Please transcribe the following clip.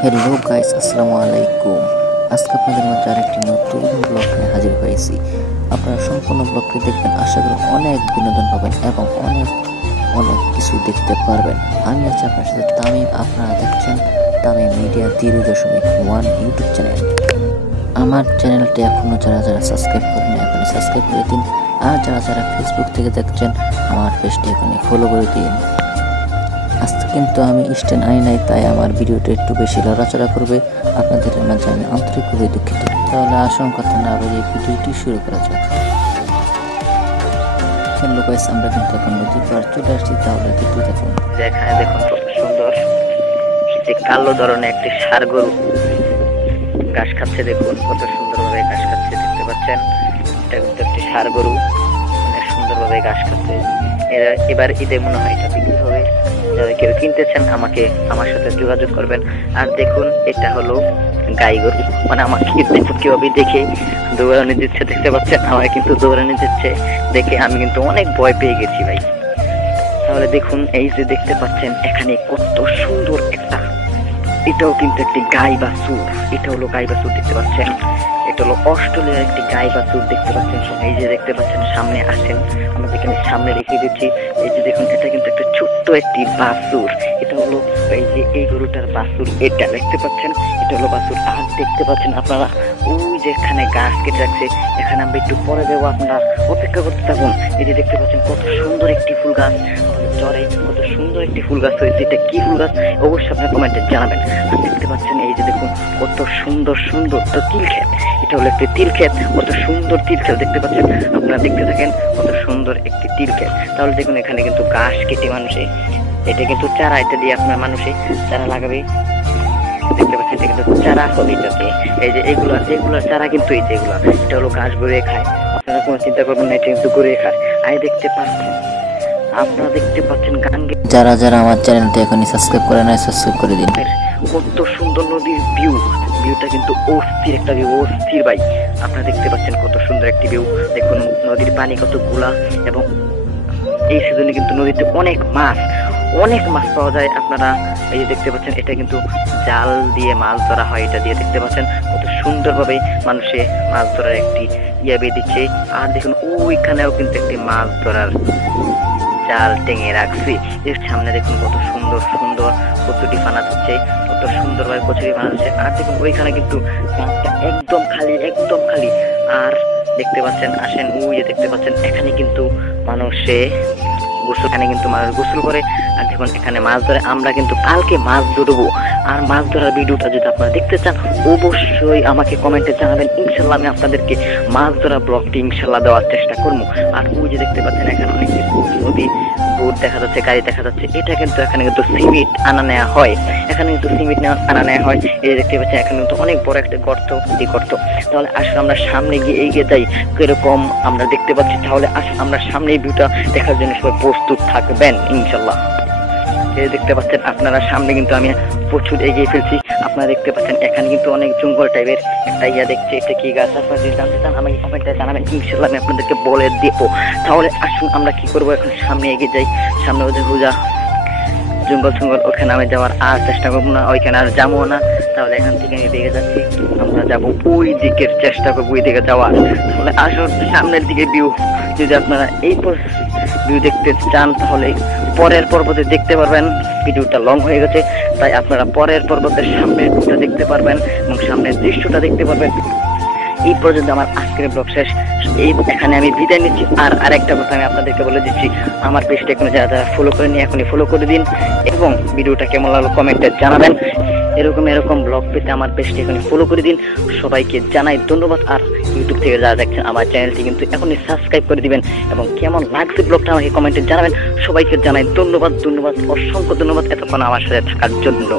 Hello guys, আসসালামু আলাইকুম। আজকে আপনাদের মাঝে আরেকটি নতুন ব্লগ নিয়ে হাজির হয়েছি। আপনারা সম্পূর্ণ ব্লগটি দেখবেন, আশা করি অনেক বিনোদন পাবেন এবং অনেক অনেক কিছু দেখতে পারবেন। আমি আছি আপনার সাথে তামিম, আপনারা দেখছেন তামিম মিডিয়া 0.1 ইউটিউব চ্যানেল। আমার চ্যানেলটি এখনও যারা যারা সাবস্ক্রাইব করেন এখনই সাবস্ক্রাইব করে দিন, আর যারা যারা ফেসবুক থেকে দেখছেন আমার পেজটি এখনই ফলো করে দিন। আজকে কিন্তু আমি স্ট্যান্ড আনি নাই, তাই আমার ভিডিওটা একটু বেশি লড়াচড়া করবে, আপনাদের মাঝে আমি আন্তরিকভাবে দুঃখিত। তাহলে আসল কথা না বলে ভিডিওটি শুরু করা যাক। হ্যালো গাইস, আমরা কিন্তু এখন নদীর পাড় চলে আসছি, তাহলে দেখতে থাকুন। এখানে দেখুন কত সুন্দর যে কালো ধরনের একটি ষাঁড় গরু ঘাস খাচ্ছে। দেখুন কত সুন্দরভাবে ঘাস খাচ্ছে, দেখতে পাচ্ছেন। এটা কিন্তু একটি ষাঁড় গরু, অনেক সুন্দরভাবে ঘাস খাচ্ছে। এবার ঈদে মনে হয় এটা বিক্রি হবে। যারা কেউ কিনতেছেন আমার সাথে যোগাযোগ করবেন। আর দেখুন এটা হলো গাই গরু, মানে আমাকে দেখুন কিভাবে দেখে দৌড়ানি দিচ্ছে, দেখতে পাচ্ছেন। আমার কিন্তু দৌড়ানি দিচ্ছে দেখে আমি কিন্তু অনেক ভয় পেয়ে গেছি ভাই। তাহলে দেখুন এই যে দেখতে পাচ্ছেন এখানে কত সুন্দর একটা, এটাও কিন্তু একটি গাই বাছুর। এটা হলো গাই বাছুর, দেখতে পাচ্ছেন। এটা হলো অস্ট্রেলিয়ার একটি গাই বাছুর, দেখতে পাচ্ছেন। এই যে দেখতে পাচ্ছেন, সামনে আসেন, আমরা এখানে সামনে রেখে দিচ্ছি। এই যে দেখুন এটা কিন্তু একটা ছোট্ট একটি বাছুর। এটা হলো এই যে এই গরুটার বাছুর, এটা দেখতে পাচ্ছেন। এটা হলো বাছুর। আর দেখতে পাচ্ছেন আপনারা ওই যে এখানে গাছ কেটে রাখছে, এখানে আমরা একটু পরে দেবো, আপনারা অপেক্ষা করতে থাকুন। এই যে দেখতে পাচ্ছেন কত সুন্দর একটি ফুল গাছ, চরে কত সুন্দর একটি ফুল গাছ হয়েছে। এটা কি ফুল গাছ অবশ্যই আপনার কমেন্টে জানাবেন। আর দেখতে পাচ্ছেন এই যে দেখুন কত সুন্দর সুন্দর তো তিল ক্ষেত। এটা হলো একটি তিল ক্ষেত, কত সুন্দর তিল ক্ষেত, দেখতে পাচ্ছেন। আপনারা দেখতে থাকেন কত সুন্দর একটি তিল ক্ষেত। তাহলে দেখুন এখানে কিন্তু ঘাস কেটে মানুষে, এটা কিন্তু চারা, এটা দিয়ে আপনার মানুষে চারা লাগাবে, দেখতে পাচ্ছেন। এটা কিন্তু চারা হবে এটাতে। এই যে এগুলা চারা কিন্তু এই যে এগুলা, এটা হলো ঘাস গড়িয়ে খায়। আপনারা কোনো চিন্তা করবেন না, এটা কিন্তু গড়িয়ে খায়। আই দেখতে পাচ্ছেন, আপনারা দেখতে পাচ্ছেন গাঙ্গে যারা যারা আমার চ্যানেলটি এখনই সাবস্ক্রাইব করে নাই সাবস্ক্রাইব করে দিন। কত সুন্দর নদীর ভিউটা কিন্তু অস্থির একটা ভিউ, অস্থির ভাই। আপনারা দেখতে পাচ্ছেন কত সুন্দর একটি ভিউ। দেখুন নদীর পানি কত গোলা, এবং এই সিজনে কিন্তু নদীতে অনেক মাছ পাওয়া যায়। আপনারা এই যে দেখতে পাচ্ছেন, এটা কিন্তু জাল দিয়ে মাছ ধরা হয়। এটা দিয়ে দেখতে পাচ্ছেন কত সুন্দরভাবে মানুষে মাছ ধরার একটি বেঁধে দিচ্ছে। আর দেখুন ওইখানেও কিন্তু একটি মাছ ধরার জাল টেঙে রাখছি। এর সামনে দেখুন কত সুন্দর সুন্দর কচুরি ফানা হচ্ছে, কত সুন্দরভাবে কচুরি ফানা হচ্ছে। আর দেখুন ওইখানে কিন্তু রাস্তা একদম খালি। আর দেখতে পাচ্ছেন, আসেন ওই যে দেখতে পাচ্ছেন এখানে কিন্তু মানুষে গোসল, এখানে কিন্তু মানুষ গোসল করে। আর দেখুন এখানে মাছ ধরে, আমরা কিন্তু কালকে মাছ ধরবো। আর মাছ ধরার ভিডিওটা যদি আপনারা দেখতে চান অবশ্যই আমাকে কমেন্টে জানাবেন। ইনশাল্লাহ আমি আপনাদেরকে মাছ ধরা ব্লগটি ইনশাল্লাহ দেওয়ার চেষ্টা করবো। আর ওই যে দেখতে পাচ্ছেন এখানে অনেক নদী, বোট দেখা যাচ্ছে, গাড়ি দেখা যাচ্ছে। এটা কিন্তু এখানে কিন্তু সিমেন্ট আনা নেওয়া হয়, এই যে দেখতে পাচ্ছেন এখানে কিন্তু অনেক বড় একটা গর্ত। তাহলে আসলে আমরা সামনে গিয়ে এগিয়ে যাই, কিরকম আমরা দেখতে পাচ্ছি। তাহলে আমরা সামনে এই ভিউটা দেখার জন্য সবাই প্রস্তুত থাকবেন ইনশাল্লাহ। এই দেখতে পাচ্ছেন আপনারা সামনে কিন্তু আমি প্রচুর এগিয়ে ফেলছি। আপনারা দেখতে পাচ্ছেন এখানে কিন্তু অনেক জঙ্গল টাইপের একটা দেখছে। এটা কি গাছ আপনারা যদি জানতে চান আমাকে কমেন্টে জানাবেন, ইনশাল্লাহ আমি আপনাদেরকে বলে দেবো। তাহলে আসুন আমরা কি করবো, এখন সামনে এগিয়ে যাই। সামনে ওদের রোজা জঙ্গল ওখানে আমি যাওয়ার আর চেষ্টা করবো না, ওইখানে আর যাবো না। তাহলে এখান থেকে আমি দেখে যাচ্ছি, আমরা যাবো ওই দিকের চেষ্টা করবো, ওই দিকে যাওয়ার। তাহলে আসুন সামনের দিকে ভিউ, যদি আপনারা এই ভিউ দেখতে চান তাহলে পরের পর্বতে দেখতে পারবেন। ভিডিওটা লং হয়ে গেছে, তাই আপনারা পরের পর্বতের সামনের ভিউটা দেখতে পারবেন এবং সামনের দৃশ্যটা দেখতে পারবেন। এই পর্যন্ত আমার আজকের ব্লগ শেষ। এখানে আমি বিদায় নিচ্ছি। আর আরেকটা কথা আমি আপনাদেরকে বলে দিচ্ছি, আমার পেজটা এখনো যারা ফলো করেনি এখনই ফলো করে দিন, এবং ভিডিওটা কেমন লাগলো কমেন্টে জানাবেন। এরকম ব্লগ পেতে আমার পেজটি এখনই ফলো করে দিন। সবাইকে জানাই ধন্যবাদ। আর ইউটিউব থেকে যারা দেখছেন আমার চ্যানেলটি কিন্তু এখনই সাবস্ক্রাইব করে দিবেন, এবং কেমন লাগছে ব্লগটা আমাকে কমেন্টে জানাবেন। সবাইকে জানাই ধন্যবাদ, অসংখ্য ধন্যবাদ এতক্ষণ আমার সাথে থাকার জন্য।